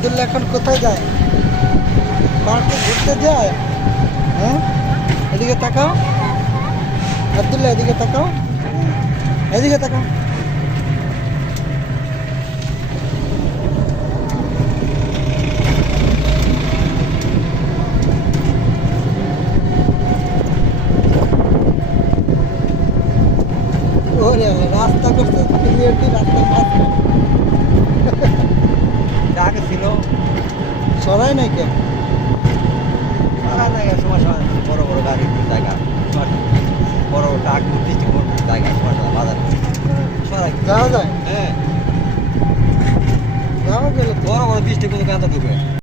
আব্দুল্লাহ এখন কোথায় যায়? পার্কে ঘুরতে যায়? হ্যাঁ, এদিকে তাকাও আব্দুল্লাহ, এদিকে তাকাও, এদিকে তাকাও। ওরে আল্লাহ, রাস্তা করছে ক্লিয়ারলি রাস্তার মাঝখানে। আগে ছিল সরাই নাই কেন? সারা জায়গায় সময় সময় বড় বড় গাড়ি জায়গা বড় ট্রাক বৃষ্টি জায়গা সময় সময় বাজার সরাই যাওয়া যায়? হ্যাঁ যাওয়া গেলে তো বড় বড় বৃষ্টি কোনো কাঁদা ঢুকে